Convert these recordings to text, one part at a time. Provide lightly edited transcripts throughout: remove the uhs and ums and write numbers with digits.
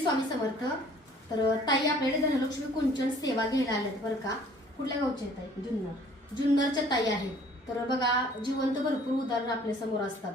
स्वामी समर्थ. तर ताई आपल्याकडे धनलक्ष्मी कुंचन सेवा घ्यायला आल्यात बरं का. कुठल्या गावच्या ताई? जुन्नरच्या ताई आहेत. तर बघा, जिवंत भरपूर उदाहरणं आपल्या समोर असतात.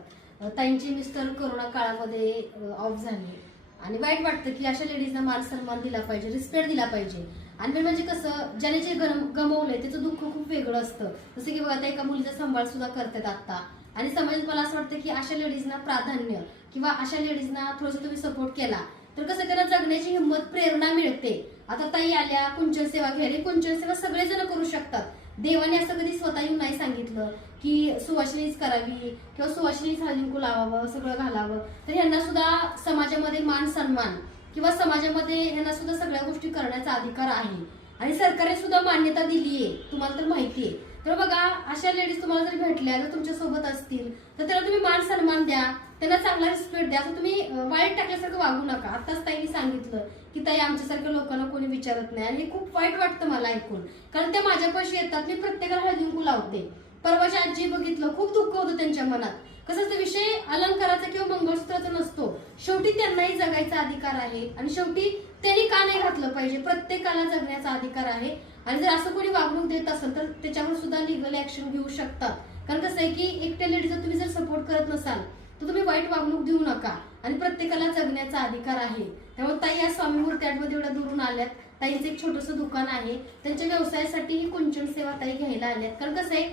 ताईंचे मिस्टर कोरोना काळामध्ये ऑफ झाले आणि वाईट वाटतं की अशा लेडीजना मान सन्मान दिला पाहिजे, रिस्पेक्ट दिला पाहिजे. आणि म्हणजे कसं, ज्याने जे गमवलंय त्याचं दुःख खूप वेगळं असतं. जसं की बघा, त्या एका मुलीचा सांभाळ सुद्धा करतात आता. आणि समाजात मला असं वाटतं की अशा लेडीजना प्राधान्य किंवा अशा लेडीजना थोडंसं तुम्ही सपोर्ट केला तर कसं त्यांना जगण्याची हिंमत, प्रेरणा मिळते. आता ताई आल्या कुंचन सेवा घ्यायला. कुंचन सेवा सगळेजण करू शकतात. देवाने असं कधी स्वतः येऊन नाही सांगितलं की सुवासिनीच करावी किंवा सुवासिनीच हळदीकुंकू लावावं, सगळं घालावं. तर ह्यांना सुद्धा समाजामध्ये मान सन्मान किंवा समाजामध्ये ह्यांना सुद्धा सगळ्या गोष्टी करण्याचा अधिकार आहे आणि सरकारने सुद्धा मान्यता दिली आहे, तुम्हाला तर माहिती आहे. तर बघा, अशा लेडीज तुम्हाला जर भेटल्या, जर तुमच्या सोबत असतील तर त्याला तुम्ही मान सन्मान द्या, त्यांना चांगला रिस्पेक्ट द्या. असं तुम्ही वाईट टाकल्यासारखं वागू नका. आताच ताईने सांगितलं की ताई आमच्यासारख्या लोकांना कोणी विचारत नाही आणि हे खूप वाईट वाटतं मला ऐकून. कारण त्या माझ्यापाशी येतात, मी प्रत्येकाला हळदीकुंकू लावते. परवाच्या आजी बघितलं, खूप दुःख होतं त्यांच्या मनात. कसं ते विषय अलंकाराचा किंवा मंगळसूत्राचा नसतो. शेवटी त्यांनाही जगायचा अधिकार आहे आणि शेवटी त्यांनी का नाही घातलं पाहिजे. प्रत्येकाला जगण्याचा अधिकार आहे आणि जर असं कोणी वागणूक देत असेल तर त्याच्यावर सुद्धा लिगल ऍक्शन घेऊ शकतात. कारण कसं आहे की एकट्या लेडीजला तुम्ही जर सपोर्ट करत नसाल तर तुम्ही वाईट वागणूक देऊ नका आणि प्रत्येकाला जगण्याचा अधिकार आहे. त्यामुळे ताई या स्वामी मूर्ती आर्टमध्ये एवढ्या दुरून आल्यात. ताईंचं एक छोटंसं दुकान आहे, त्यांच्या व्यवसायासाठी ही कुंचन सेवा ताई घ्यायला आल्यात. कारण कसं आहे,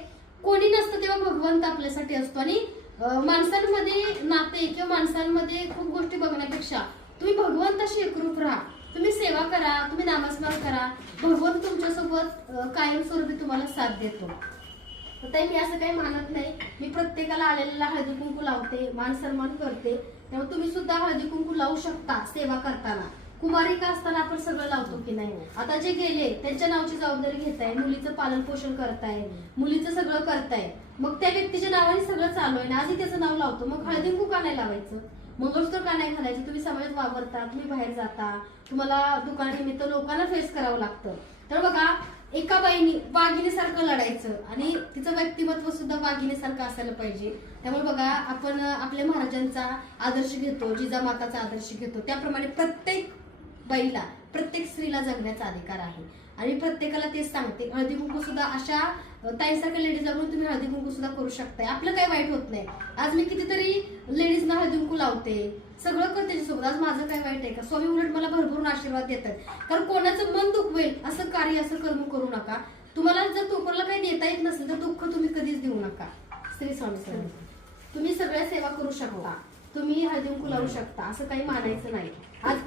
कोणी नसतं तेव्हा भगवंत आपल्यासाठी असतो आणि माणसांमध्ये नाते किंवा माणसांमध्ये खूप गोष्टी बघण्यापेक्षा तुम्ही भगवंताशी एकरूप राहा. तुम्ही सेवा करा, तुम्ही नामस्मरण करा, भगवंत तुमच्यासोबत कायमस्वरूपी तुम्हाला साथ देतो. ताई मी असं काही मानत नाही, मी प्रत्येकाला आलेला हळदी कुंकू लावते, मान सन्मान करते. त्यामुळे तुम्ही सुद्धा हळदी कुंकू लावू शकता सेवा करताना. कुमारिका असताना आपण सगळं लावतो की नाही. आता जे गेले त्यांच्या नावाची जबाबदारी घेताय, मुलीचं पालन पोषण करताय, मुलीचं सगळं करताय, मग त्या व्यक्तीच्या नावाने सगळं चालू आहे ना. आजही त्याचं नाव लावतो, मग हळदी कुंकू का नाही लावायचं, मंगळसूत्र का नाही घालायचं. तुम्ही समाजात वावरता, तुम्ही बाहेर जाता, तुम्हाला दुकानानिमित्त लोकांना फेस करावं लागतं. तर बघा, एका बाईने वाघिणीसारखं लढायचं आणि तिचं व्यक्तिमत्व सुद्धा वाघिणीसारखं असायला पाहिजे. त्यामुळे बघा, आपण आपल्या महाराजांचा आदर्श घेतो, जिजामाताचा आदर्श घेतो, त्याप्रमाणे प्रत्येक बाईला, प्रत्येक स्त्रीला जगण्याचा अधिकार आहे. आणि प्रत्येकाला तेच सांगते, हळदी कुंकू सुद्धा अशा ताईंसारख्या लेडीजकडून तुम्ही हळदी कुंकू सुद्धा करू शकताय. आपलं काही वाईट होत नाही. आज मी कितीतरी लेडीजना हळदी कुंकू लावते, सगळं करते त्याच्यासोबत. आज माझं काय वाईट आहे का? स्वामी उलट मला भरभरून आशीर्वाद देतात. कारण कोणाचं मन दुखवेल असं कार्य, असं कर्म करू नका. तुम्हाला जर तुमला काही देता येत नसेल तर दुःख तुम्ही कधीच देऊ नका. श्री स्वामी समर्थ. तुम्ही सगळ्या सेवा करू शकता, तुम्ही हळदी कुंकू लावू शकता, असं काही मानायचं नाही. आज